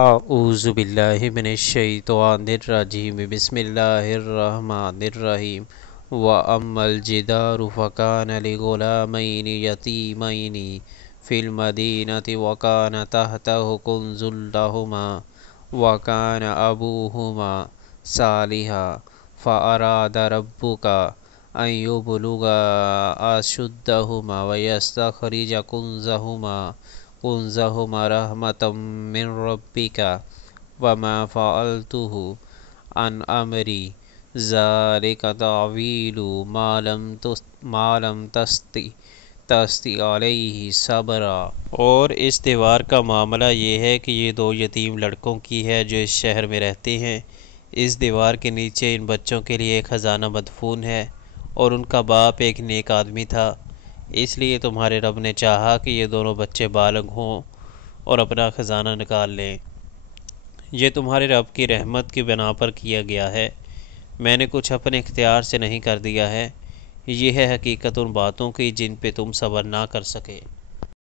اعوذ باللہ من الشیطان الرجیم بسم اللہ الرحمن الرحیم وَأَمَّا الْجِدَارُ فَكَانَ لِغُلَامَيْنِ يَتِيمَيْنِ فِي الْمَدِينَةِ وَكَانَ تَحْتَهُ كُنْزٌ لَهُمَا وَكَانَ أَبُوهُمَا صَالِحًا فَأَرَادَ رَبُّكَ أَنْ يَبْلُغَا أَشُدَّهُمَا وَيَسْتَخْرِجَ كُنْزَهُمَا رَحْمَةً مِّن رَّبِّكَ وَمَا فَعَلْتُهُ عَنْ أَمْرِي ذَلِكَ تَأْوِيلُ مَا لَمْ تَسْطِع عَلَيْهِ صَبْرًا۔ اور اس دیوار کا معاملہ یہ ہے کہ یہ دو یتیم لڑکوں کی ہے جو اس شہر میں رہتے ہیں۔ اس دیوار کے نیچے ان بچوں کے لیے ایک خزانہ مدفون ہے اور ان کا باپ ایک نیک آدمی تھا، اس لیے تمہارے رب نے چاہا کہ یہ دونوں بچے بالغ ہوں اور اپنا خزانہ نکال لیں۔ یہ تمہارے رب کی رحمت کی بنا پر کیا گیا ہے، میں نے کچھ اپنے اختیار سے نہیں کر دیا ہے۔ یہ ہے حقیقت ان باتوں کی جن پہ تم صبر نہ کر سکے۔